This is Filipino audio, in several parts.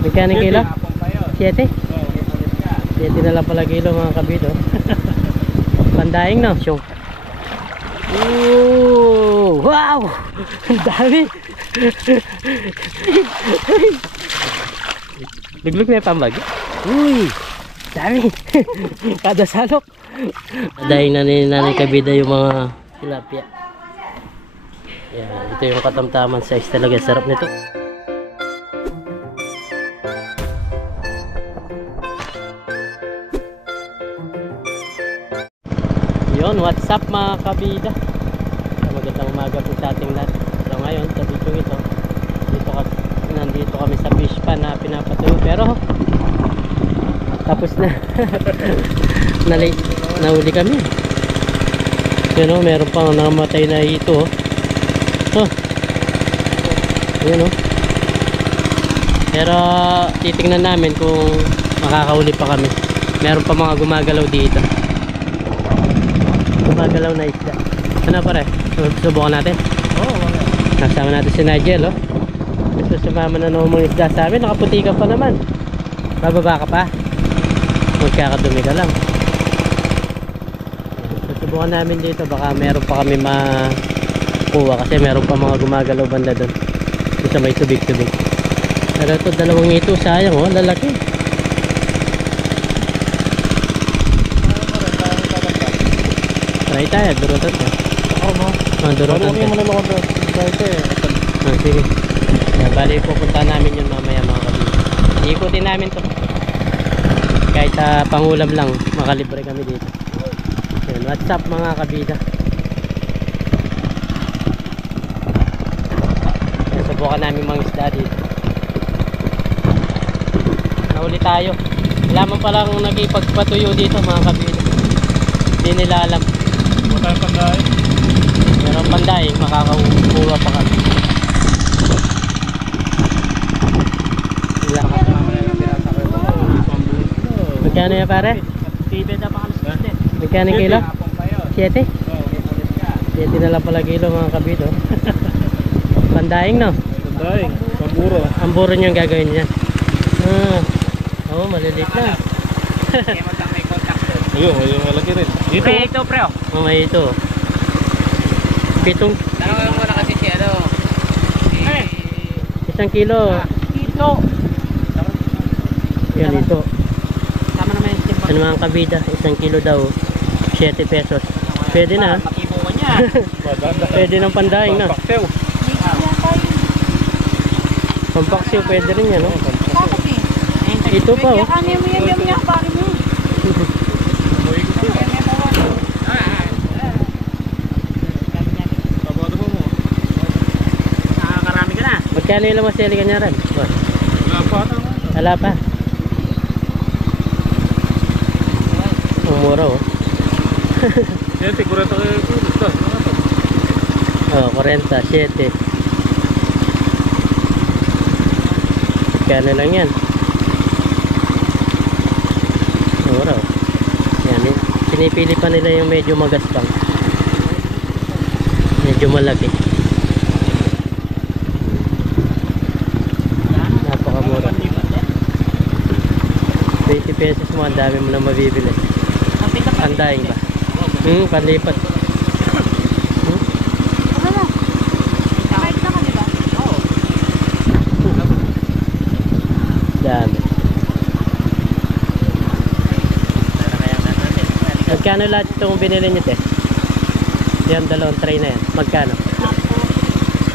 Magkano kilo? 7? 7 na lang pala kilo mga kabid, oh. Pandaing, no? Siyong. Ooh, wow! Ang dami! Luglug na yung pambag. Uy! Dami! Kada salok. Dahil na ni Nanay Kabida yung mga tilapia. Yan, ito yung katamtaman size talaga. Sarap nito. Yun, what's up mga kabida? Magandang umaga po sa ating lahat. So ngayon, sa video ito, nandito kami sa fish pan na pinapatuyo. Pero tapos na. Nahuli kami. Yun o, meron pang namatay na ito. Yun o. Pero titingnan namin kung makakahuli pa kami. Meron pa mga gumagalaw dito. Gumagalaw na isda. Ano pare? Subukan natin? Oo, wala. Nasama natin si Nigel, oh. Gusto sumama na ng mga isda sa amin. Nakaputi ka pa naman. Bababa ka pa. Magkakadumi ka lang. Susubukan namin dito. Baka meron pa kami makuha. Kasi meron pa mga gumagalaw banda doon. Isa may tubig-tubig. Pero ito, dalawang ito. Sayang, oh. Lalaki. Try tayo. Durutan tayo. Oo, no? Durutan tayo. Sige. Yan, bali pupunta namin yun mamaya mga kabila. Ikutin namin to. Kahit pangulam lang, makalibre kami dito. Yan, what's up mga kabida? Yan, subukan namin mga isda dito. Nahuli tayo. Wala man palang nagipagpatuyo dito mga kabida. Hindi nila alam. Wala tayong pandaing. Meron pandaing, makakakuha pa kami. Magkano yan pare? Magkano kilo? 7? 7 na lang pala kilo mga kabito. Pandaing, no? Pandaing, pamburo. Ang buro nyo yung gagawin niyan. Oo, maliliit na. Ayun, yung malaki rin. May ito pre, oh. Oo, may ito. Pitong. Tanong mo na kasi si ano. 1 kilo. Kilo. Yan ito. Tama naman yung timba. Ano mga kabida? 1 kilo daw. 7 pesos. Pwede na. Makibukan niya. Pwede ng pandaing na. Pampaksiw. Pampaksiw pwede rin yan, no? Bakit eh? Ito pa, oh. Ano yung niya, pare mo? Nakakarami ka na. Magkano yung lamaseli ka niya rin? Wala pa. Ang mura, oh. Yan, 40 kayo. Oh, 40, 7. Magkano lang yan? Mura, oh. Yan, eh. Pinipili pa nila yung medyo magaspang. Medyo malaki. Napakamura. 20 pesos mo, ang dami mo na mabibili. Andaing ba? Panlipat. Ano? Kahit na ka, diba? Oo. Dami. Magkano lahat itong binili niyo, te? Yan, dalawang tray na yan. Magkano?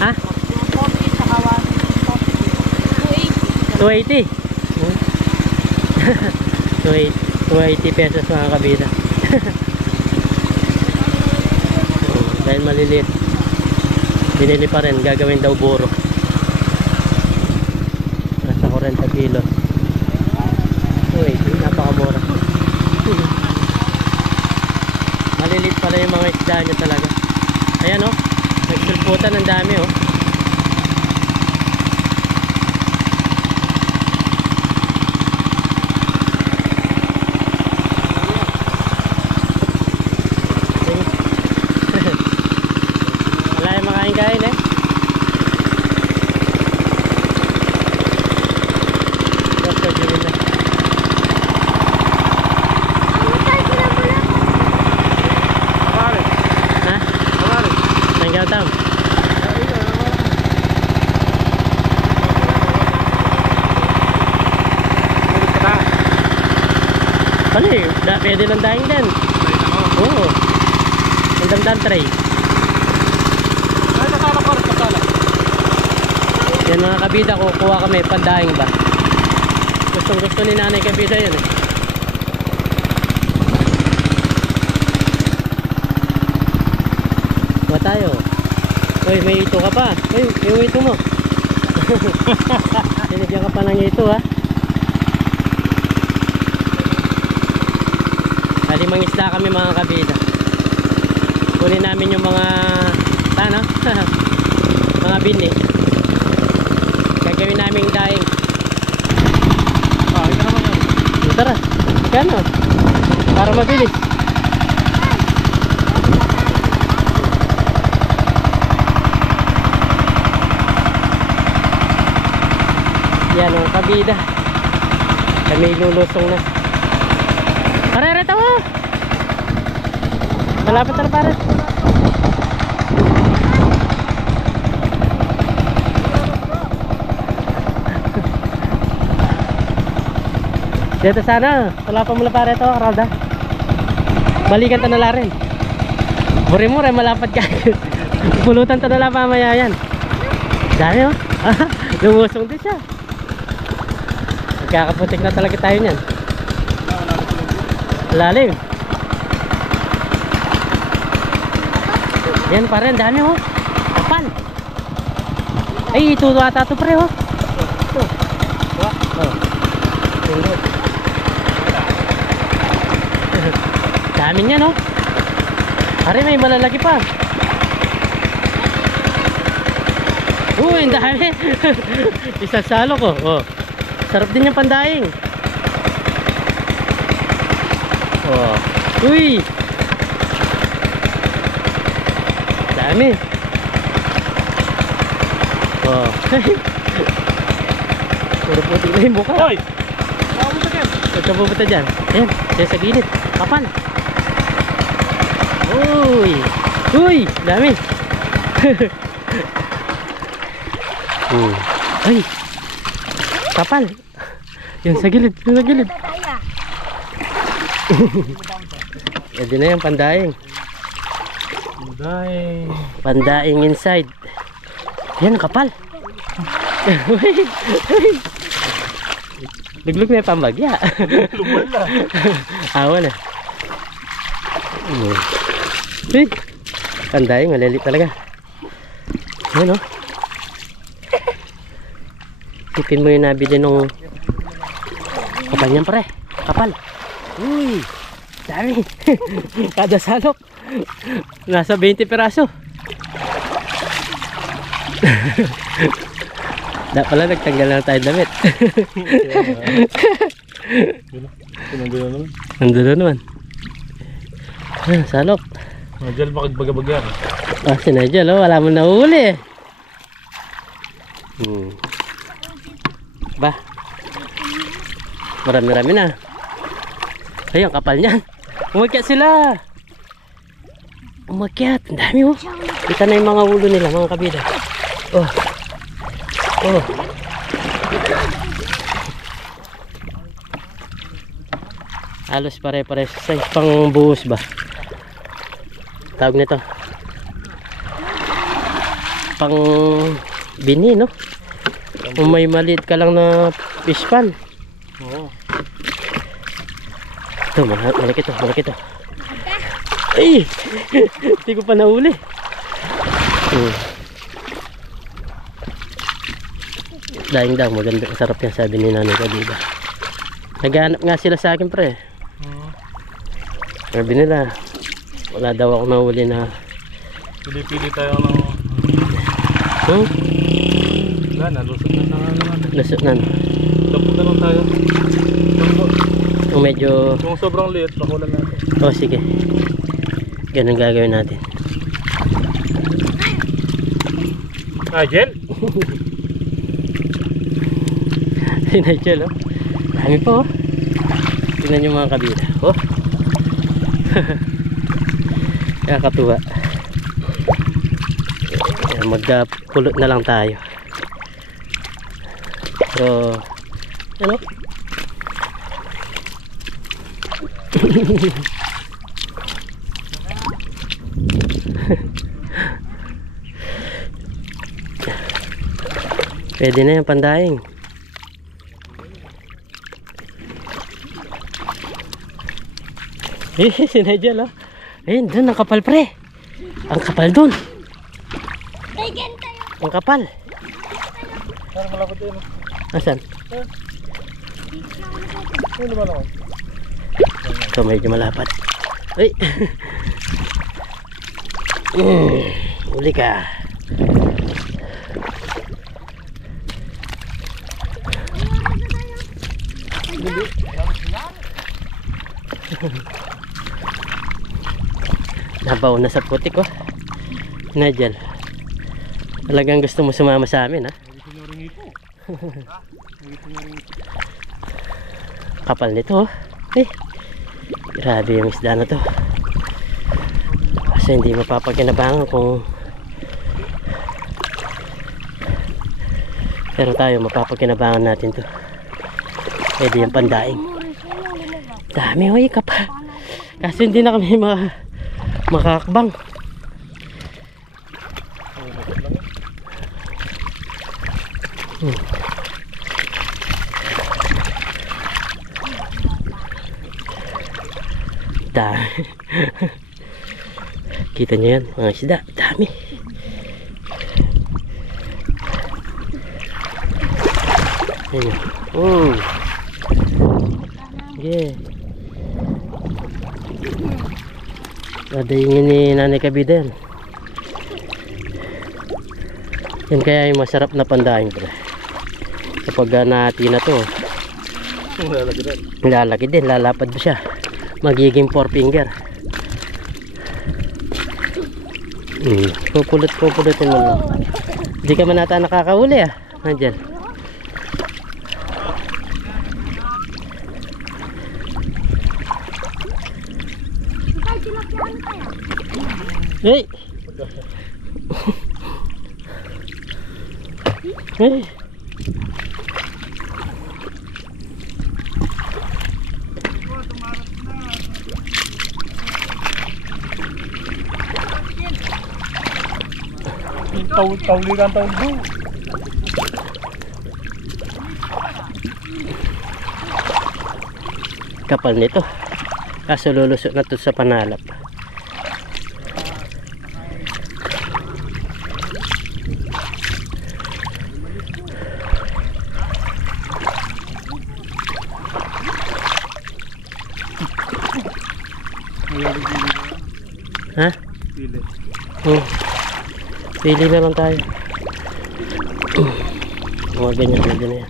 Ha? 240 saka 280. 280. 280 pesos mga kabida. Dahil maliliit, binili pa rin, gagawin daw buro. Nasa 40 kilo. Uy, napakamura. Maliliit pala yung mga isda nyo talaga. Ayan, oh, nagsulputan, ang dami, oh. Kain eh. Kasi, pwede lang daing din. Oo. Ang damdam tray. Ay, kasala ka rin, kasala. Yan mga kabida, kukuha kami, pandaing ba? Gustong gusto ni nanay kabida yan eh. Kuha tayo. Uy, may ito ka pa. Uy, yung ito mo. Sinigyan ka pa ng ito ha. Kalimang isla kami mga kabida. Kunin namin yung mga ano? Mga bini. Gagawin namin daing. Ah, ito naman yun. Tara, kano? Para mabilis. Yan mga kabida. Kami lulusong na. Pare, rito mo! Malapit na pare. Dito sana, wala pa mula pare ito, Ralda. Balikan to na rin. Mure-mure, malapad ka. Pulutan to na mamaya yan. Dami oh. Lumusong din siya. Magkakaputik na talaga tayo niyan. Lalim. Yan pa rin, dami oh. Kapal. Ay, ito ata ito pre oh. Ito. Oh. Dami niya no. Pare may malalaki pa. Uy, ang dami. Isasalo ko. Oh. Sarap din yung pandaing. Oh. Uy. Dami. Oh. Puro puti na yung mukha. Hoy! Makamusta ka? Huwag ka pupunta dyan. Ayan, dyan sa gilid. Kapal. Uy. Uy, dami. Ay. Kapal. Yan sa gilid, yan sa gilid. Pwede na yan, pandaing. Pandaing. Pandaing inside. Yan, kapal. Luglug na yung pambagya. Lumala. Awa na. Uy. Pandaing, malili talaga. Yan o. Tipin mo yung nabili nung kapal niyan pare. Kapal. Uy. Dami. Kada salok. Nasa 20 peraso. Pala nagtanggal lang tayo damit. Nandun na naman. Nandun na naman. Salok. Nigel, makagbaga-bagyan. Ah, si Nigel, oh, wala mo nahuli eh. Ba? Marami-rami na. Ayun, kapal niyan. Umakyat sila. Umakyat. Ang dami oh. Kita na yung mga ulo nila, mga kabida. Oh. Oh. Halos pare-pare size pang buhos ba? Tawag nito. Pang bini, no? Kung may maliit ka lang na fish pan. Oo. Ito, malaki ito, malaki ito. Ay! Hindi ko pa nahuli. Daing daw, maganda, sarap yan, sabi ni nanay ko, diba? Naghahanap nga sila sa akin, pre. Sabi nila, wala daw ako nahuli na. Pili-pili tayo ng... Wala na, lusot na sa naman. Lusot na. Tapos na lang tayo. Kung medyo... Kung sobrang liit, pakulan natin. Oh, sige. Ganun gagawin natin. Nigel? Si Nigel, oh. Dami po, oh. Tingnan nyo mga kabila. Oh. Kakatuwa. Magpulot na lang tayo. Pero, ano? Pwede na yung pandaing. Eh, si Nigel oh. Ayun, dun ang kapal pre. Ang kapal dun. Ang kapal. Ano malapit yun? Asan? Ano naman ako? Ito medyo malapat. Ay. Uli ka. Nabaw na sa putik oh. Nigel, talagang gusto mo sumama sa amin ha? Kapal nito oh. Eh, grabe yung isda na to. Kasi hindi mapapakinabangan kung, pero tayo mapapakinabangan natin to. Pwede yung pandaing. Dami oh, kapal. Kasi hindi na kami makakbang. Dami. Kita nyo yan mga isda, dami. Ayan. Yeah. Dadayingin ni Nanay Kabida yan. Yan kaya yung masarap na pandaing pre. Kapag nahati na to, lalaki din, lalapad ba siya, magiging 4 finger. Pupulutin mo lang. Hindi ka man ata nakakahuli ah. Nandiyan. Hey! Hey! Tauliran taon po. Kapal nito. Kaso lulusot na to sa panalap. Ha? Pili. Pili na lang tayo. Mga ganyan na din yan.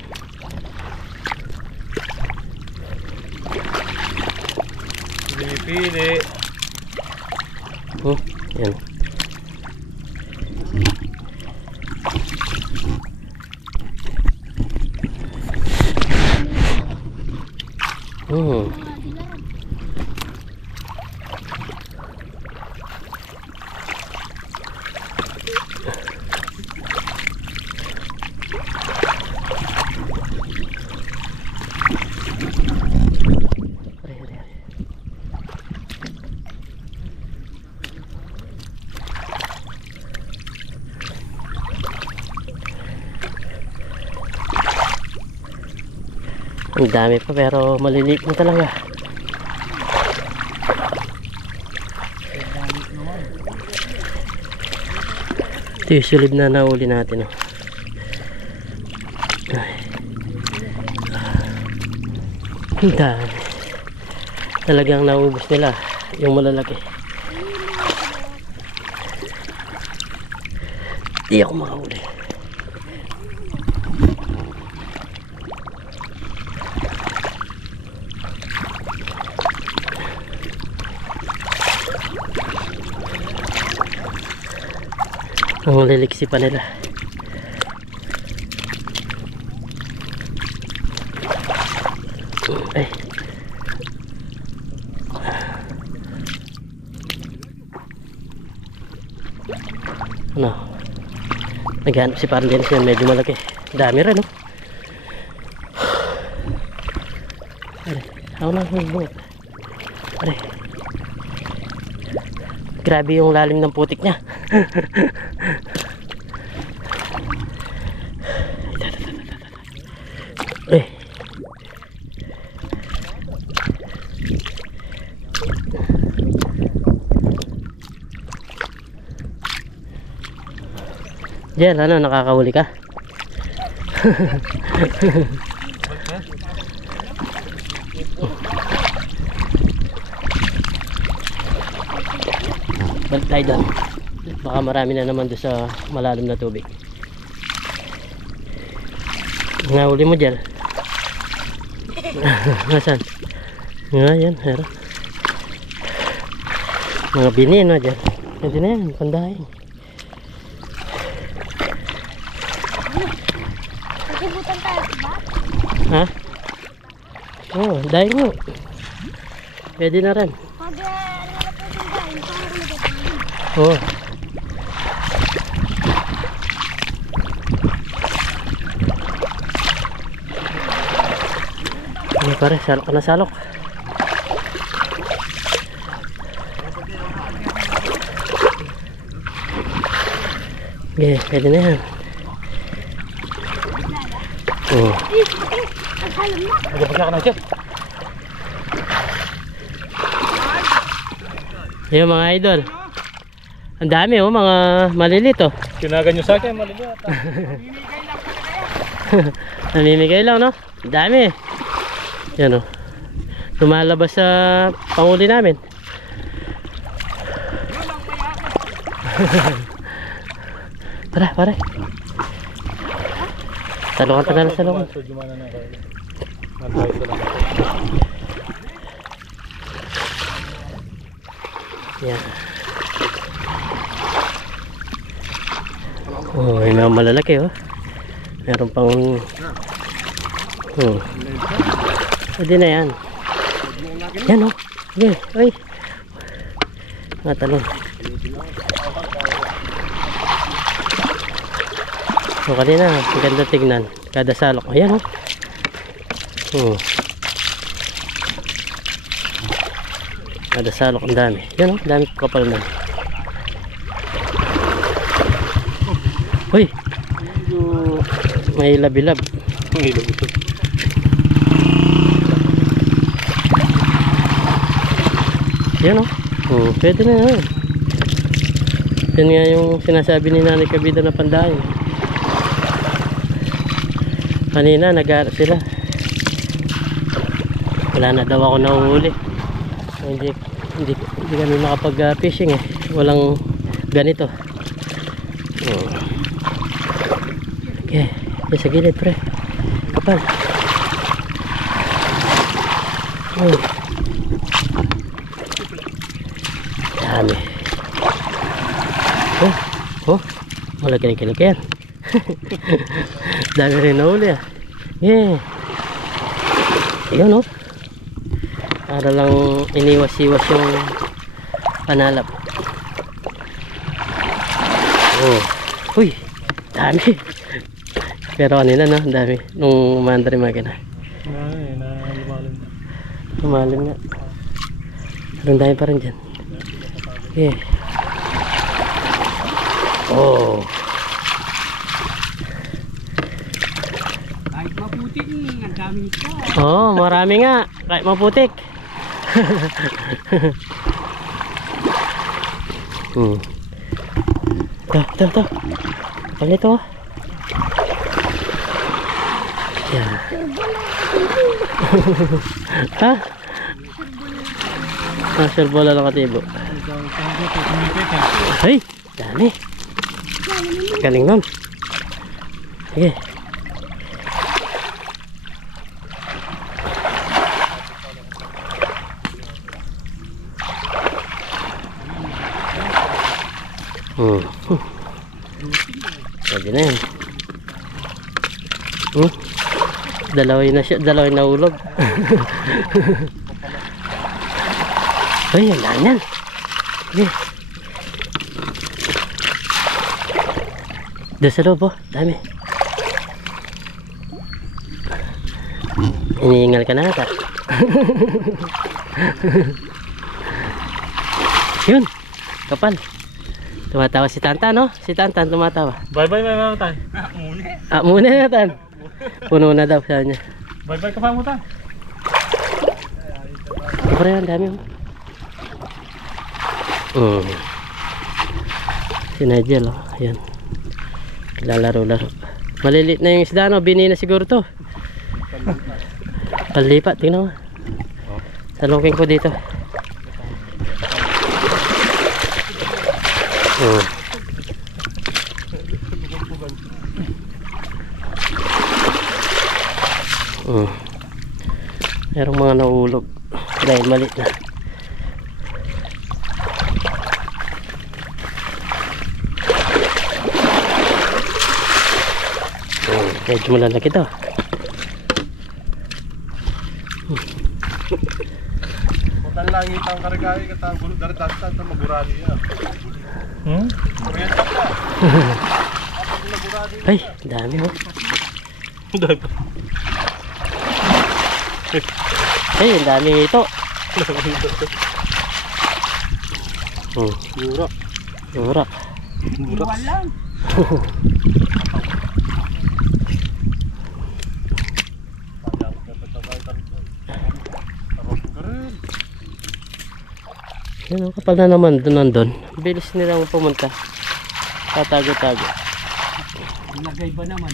Pili. Yan. Ang dami pa pero maliliit na talaga. Ito yung sulib na nauli natin. Oh. Ang dami. Talagang naubos nila yung malalaki. Di ako makahuli. Ang liliksi pa nila. Ay. Ano? Naghanap si parang Dennis yan, medyo malaki. Dami rin, no? Ay, ako na, bungot. Pare. Grabe yung lalim ng putik niya. Eh. Jel, ano, nakakahuli ka? Balik tayo doon. Baka marami na naman doon sa malalim na tubig. Nahuli mo, Jel? Nasaan? Nga, yan, meron. Mga bini, no, Jel? Pwede na yan, pandahin. Nakibutan tayo, ba? Ha? Oo, dahil mo. Pwede na rin. Pag nalapos yung dahil, paano ko nagpapalin? Oo. Ano pare, salok ka na salok. Okay, pwede na yan. Oo. Ang halam na. Nagpagka ka na siya. Ayun mga idol. Ang dami oh, mga malilit oh. Kinagan nyo sa akin, maliliit. Namimigay lang no? Ang dami. Yan oh. Lumalabas sa panguli namin. Tara, pare. Salungan tayo na salungan. So, jumana na kayo. Natayo sa lang. Yan. Oh, may mga malalaki oh. Meron pang pwede na yan. Yan oh. Sige, oy. Mga talon. So kanina, ang ganda tignan. Kada salok. Ayan oh. Kada salok ang dami. Yan oh, dami kapal na. Uy! May labilab. Yan oh. Pwede na yan. Yan nga yung sinasabi ni Nanay Kabida na pandahin. Kanina nag-aaral sila. Wala na daw ako nahuhuli. Hindi kami makapag fishing eh. Walang ganito. Okay, sa gilid pre. Kapal. Dami. Malaki-laki yan. Dami rin nahuli ah. Yeah. Ayan oh. Para lang iniwas-iwas yung panalap. Uy, dami. Pero kanina no, dami. Nung mandari makina. Lumalim nga. Parang dami pa rin dyan. Yeah. Oh. Kahit maputik, ang dami nito. Oh, marami nga. Kahit maputik. Ito. Kapal nito oh. Yan. Ha? Serbola lang katibo. Ay, dami. Galing nun. Sige. Pwede na yan. Dalawin na siya, dalawin na ulog. Ay, yan lang yan. Okay. Doon sa loob oh, dami. Iniingal ka na ata. Yun. Kapal. Tumatawa si Tantan, no? Si Tantan tumatawa. Bye-bye, may tayo. Muna na, Tan. Puno na daw sa kanya. Bye-bye ka pa mo tayo. Kapal yan, dami mo. Si Nigel, oh. Ayan. Lalaro-laro. Malilit na yung isda, no? Bini na siguro to. Palipat, tingnan mo. Salungkin ko dito. Merong mga nahulog dahil malit na. Medyo malalaki to. Kung langit ang karagay, katang gulot dari tatan, magurali yan. Oriental ka. Ay, dami mo. Ay, ang dami ito. Mura. Mura. Iwan lang. Yan, kapag na naman nandun, bilis nilang pumunta. Tatago-tago. Lagay ba naman?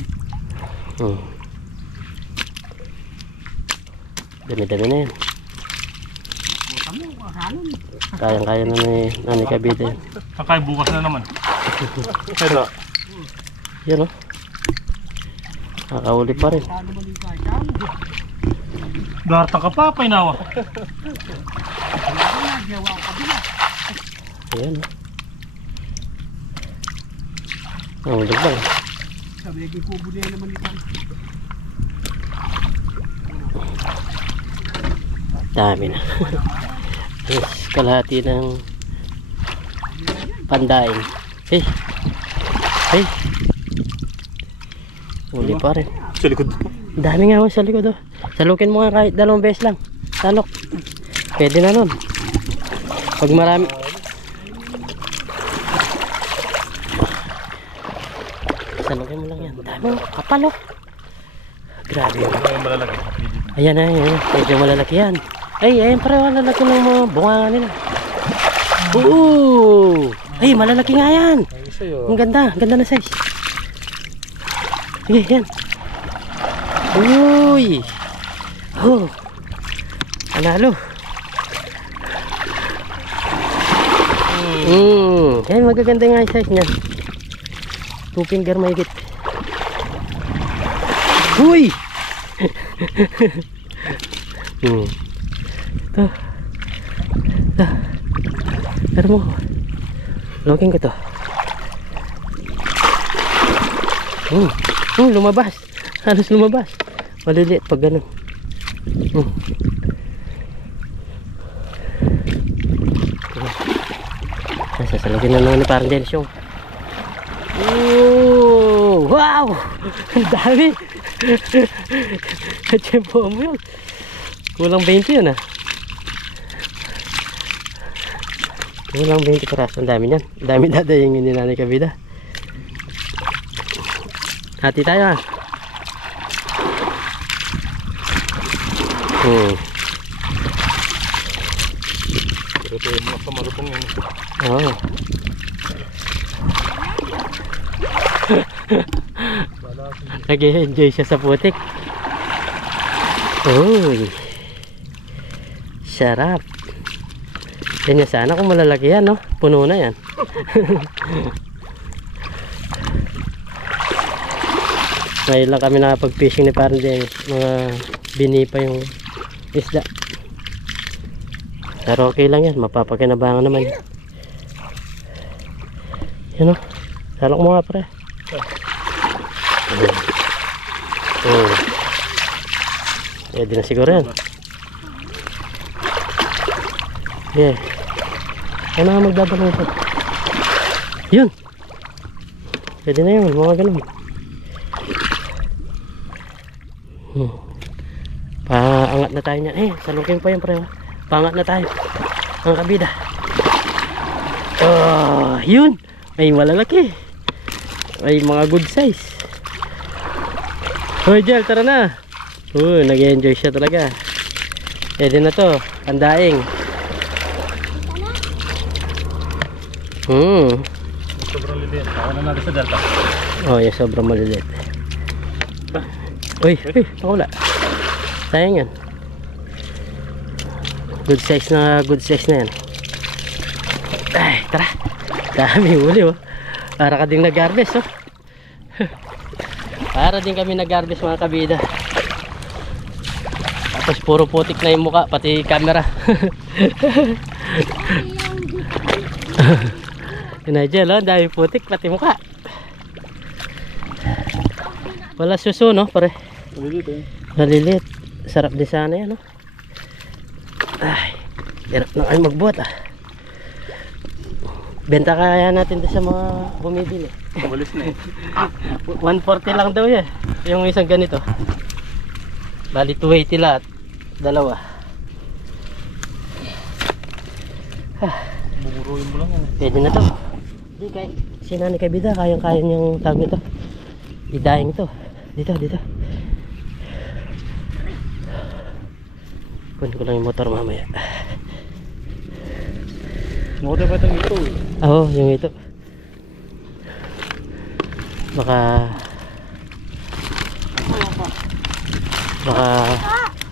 Dami-dami na yan. Buta mo, kasalan. Kayang-kaya na ni Nani Kabida yan. Kakay bukas na naman. Pero, Yan, oh. Nakahuli pa rin. Saan naman yung kasalan? darta ka pa, painawa. Nagawa ko kabila. Ayan, oh. Ang dagbang. Sabi naging kubo na yan naman ito. Dami na. Yes, kalahati ng pandain. Hey. Hey. Huli pa rin. Sa likod. Dami nga, oh, sa likod, oh. Salukin mo nga kahit 2 beses lang. Salok. Pwede na nun. Pag marami. Salukin mo lang yan. Dami, oh. Kapal, oh. Grabe yun. May malalaki. Ayan na, ayan. Medyo malalaki yan. Ay, ayan pareho malalaki ng mga bunga nila. Oo! Ay, malalaki nga yan. Ang ganda, ganda na size. Sige, yan. Uy! Oh! Panalo. Ayan, magaganda nga yung size niyan. 2 finger mahigit. Uy! Ito. Ito. Pero mo. Login ko to. Lumabas. Halos lumabas. Maliliit pag ganun. Sasalagin na naman ni parang Dennis yung. Wow! Ang dami! Katsempo mo yun. Kulang 20 yun, ah. Kulang 20 karas. Ang dami yan. Ang dami dadayingin ni Nani Kabida. Hati tayo, ah. Ito yung mga kamarupong yun. Oo. Nag-enjoy siya sa putik. Uy. Sarap. Yan sana kung malalaki yan, no? Puno na yan. Ngayon lang kami nakapag-fishing ni parang Dennis. Mga bini pa yung isda. Pero okay lang yan. Mapapakinabangan naman. Yan, no? Salak mo nga, pre. Pwede na siguro yan. Yeah. Ano nga magdadala ito? Yun. Pwede na yun. Mga ganun. Paangat na tayo niyan. Salukin pa yan, pre. Paangat na tayo. Ang Kabida. Yun. Ay malalaki. Ay mga good size. Hoy Jel, tara na. Nag-enjoy siya talaga. Pwede na to. Ang daing. Sobrang liliit. Ako na natin sa delta. Yung sobrang maliliit. Uy, pakula. Sayang yan. Good size na yan. Ay, tara. Dami huli oh. Para ka ding nag-harvest oh. Para din kami nag-harvest mga kabida. Tapos puro putik na yung mukha, pati camera. Nigel oh, dami putik, pati mukha. Wala suso no, pare. Maliliit eh. Maliliit. Sarap din sana yan no. Ay, hirap na kayo magbuhat ah. Benta kaya natin doon sa mga bumibili. Walis na eh. 140 lang daw yan. Yung isang ganito. Bali 280 lahat. Dalawa. Buburuin mo lang yan eh. Pwede na to. Hindi kahit sinani kay Bida, kayang-kaya niyang tawag nito. Idaing to. Dito. Kunin ko lang yung motor mamaya. Motor ba itong ito eh? Oo, yung ito. Baka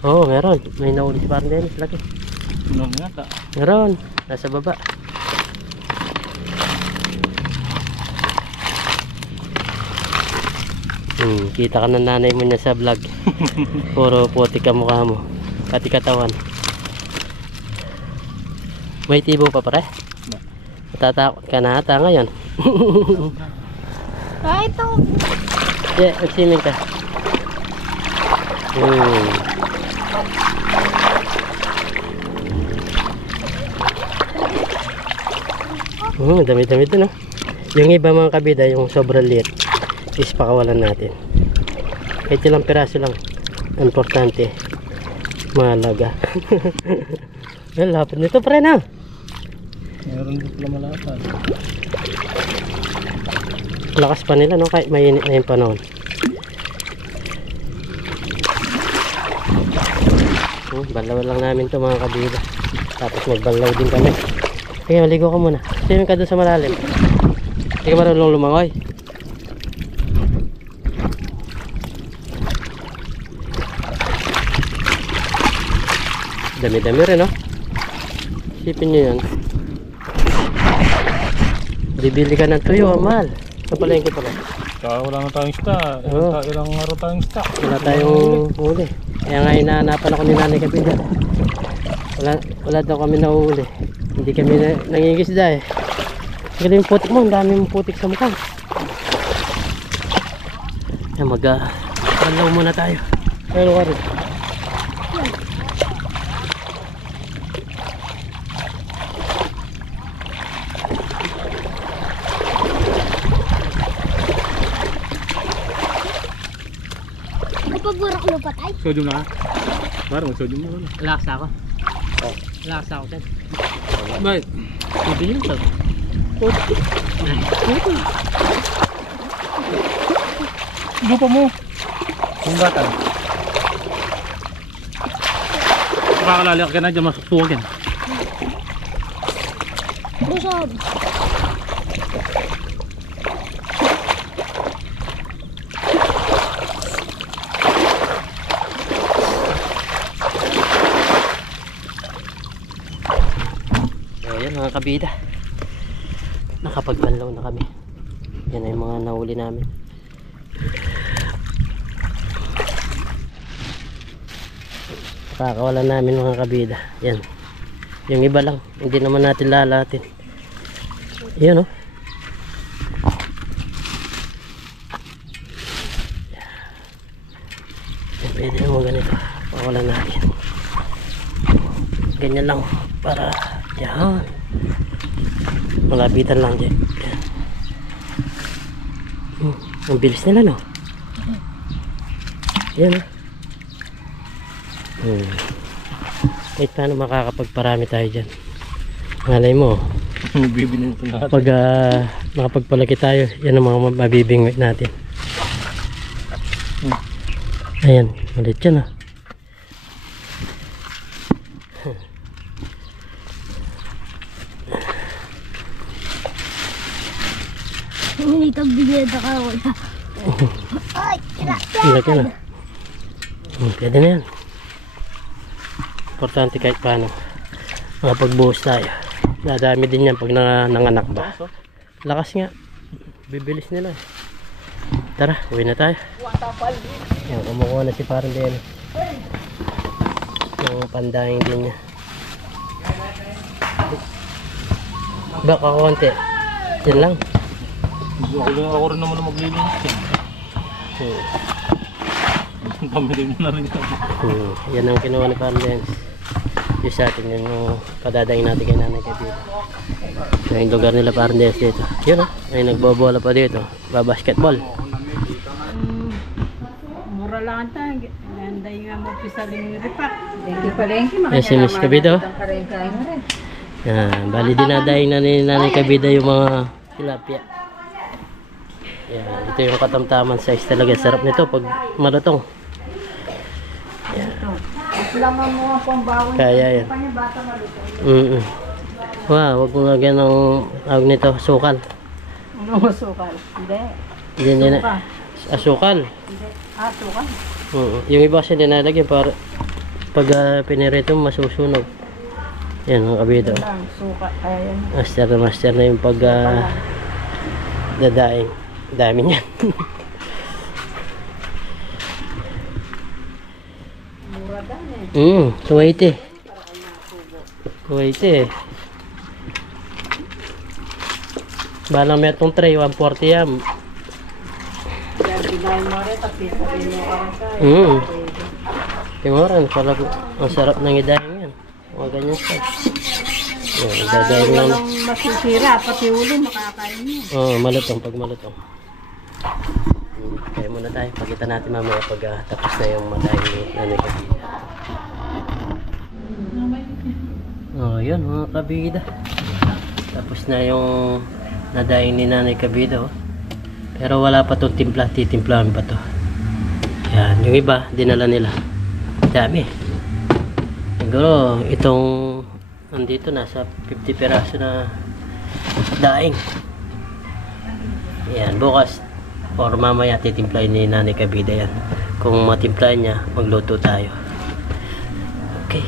meron. May nauli si parang Dennis. Laki. Ano nga ta? Meron. Nasa baba. Kita ka ng nanay mo niya sa vlog. Puro putik ka mukha mo. Pati katawan. May tibo pa pare? Matatakot ka na ata ngayon. Ito. Yeah, nagsiming ka. Dami-dami din oh. Yung iba mga kabida, yung sobrang liit is pakawalan natin. Kahit ilang piraso lang. Importante. Mahalaga. Well, lapit nito pre na. Meron din pala malapad. Lakas pa nila no, kahit mainit na yung panahon. Balaw lang namin to mga kabida. Tapos magbalaw din kami. Kaya maligo ka muna. Swimming ka doon sa malalim. Hindi ka marunong lumangoy. Dami-dami rin no. Isipin nyo yan. Bibili ka ng tuyo, mahal. Sa palengke pala. Kaya wala na tayong stock. Ilang araw tayong stock. Wala tayong huli. Kaya nga hinahanapan ako ni Nanay Kapida. Wala daw kami nahuhuli. Hindi kami nangingisda eh. Galing yung putik mo, ang dami mong putik sa mukha. Kaya mag-alaw muna tayo. Ayun ka rin. Kapag-burak lupat ay. Sodium na ka? Parang sodium mo. Relax ako. Relax ako din. Bakit? Hindi yun to. Lupa mo. Sunggatan. Makakalalik ka na dyan, masusuwag yan. Busog. Ayan mga kabida, nakapagbanlaw na kami. Yan ay mga nahuli namin. Pakakawalan namin mga kabida. Yan, yung iba lang, hindi naman natin lalatin. Yan o. Yan, pwede naman ganito. Pakawalan natin. Ganyan lang para yan. Malapitan lang dyan. Yan. Ang bilis nila no. Yan. Kahit paano makakapagparami tayo dyan. Malay mo Bibinin ko na. Pag makapagpalaki tayo, yan ang mga mabibingwit natin. Ayan, ulit yan ah. Hindi ito bigyan na ka ako. Ay, Ang laki na. Pwede na yan. Importante kahit paano makapagbuhos tayo. Nadami din yan pag nanganak ba. Lakas nga. Bibilis nila. Tara, uwi na tayo. Yan, kumukuha na si parang din. Yung pandahing din niya. Baka konti. Yan lang. Ako rin naman na maglilinis yan. Pamirin mo na rin yan. Yan ang kinuha ni Parlens. Yung sa atin yung kadadaing natin kay nanay kay dito. Yung lugar nila Parlens dito. Yun o, ay nagbobola pa dito. Babasketball. Mura lang tayo. Nanday nga mo pisaling ripak. Thank you palengke. Yan si Miss Kabida. Yan, bali dinadaing na ni nanay Kabida yung mga tilapia. Yan, ito yung katamtaman size talaga. Sarap nito pag malutong. Lamang mo ang pambawon. Kaya yan. Bata malutong. Wow, wag mo lagyan ng tawag nito, sukal. Ano masukal? Hindi. Hindi na. Asukal. Hindi. Sukal. Yung iba kasi nilalagyan para pag pinirito masusunog. Yan ang kabida. Lang, sukal. Ayan. Master na yung pag dadaing. Dami niyan. Mura dan 280. 280. Balang may itong tray, 140 yan. Dahil pinahin mo rin, tapos sabihin mo ka sa Timoran, ang sarap ng idaing yan. Mga ganyan siya. Dadaing lang. walang masisira, pati ulo makakain mo. Malutong, pag malutong. Kaya muna tayo, pagkita natin mamaya pag tapos na yung madaing ni Nanay Kabida. Yun mga kabida. Tapos na yung nadaing ni Nanay Kabida. Pero wala pa itong timpla, titimplahan pa to. Yan, yung iba, dinala nila. Dami. Siguro, itong nandito nasa 50 peraso na daing. Yan, bukas or mamaya titimplahin ni Nanay Kabida yan. Kung matimplahin niya, magluto tayo. Okay.